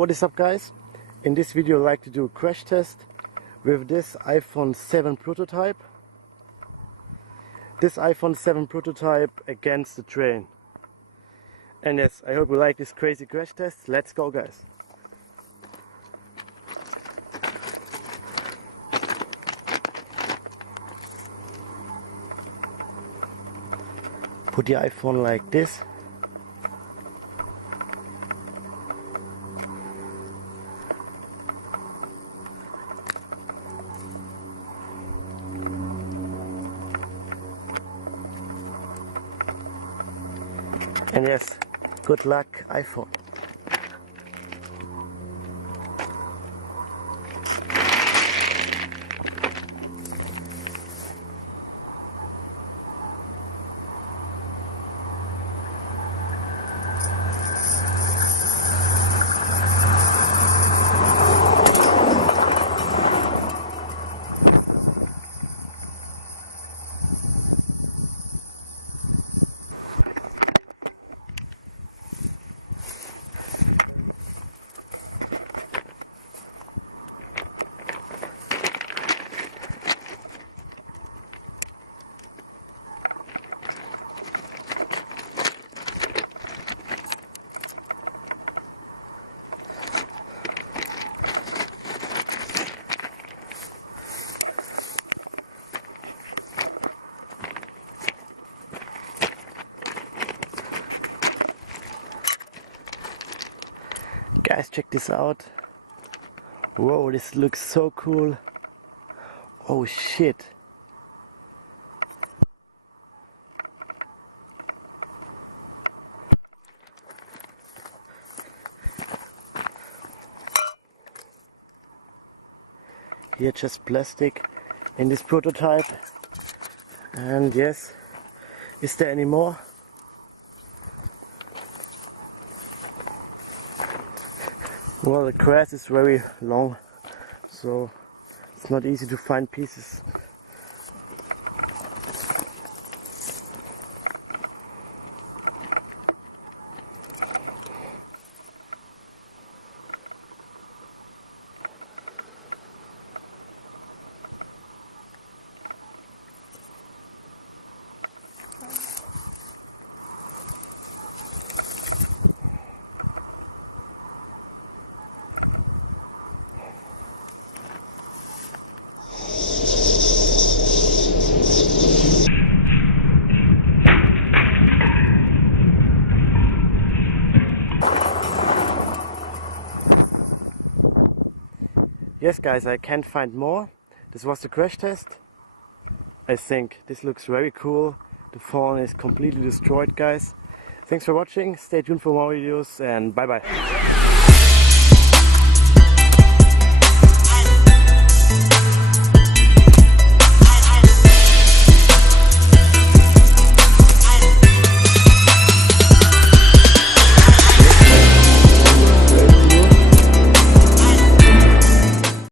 what is up guys? In this video I'd like to do a crash test with this iPhone 7 prototype. This iPhone 7 prototype against the train. And yes, I hope you like this crazy crash test. Let's go guys! Put the iPhone like this. And yes, good luck iPhone. Guys, check this out. Whoa, this looks so cool. Oh shit. Here just plastic in this prototype. And yes, is there any more? Well, the grass is very long, so it's not easy to find pieces. Yes guys, I can't find more. This was the crash test. I think this looks very cool. The phone is completely destroyed guys. Thanks for watching, stay tuned for more videos and bye bye.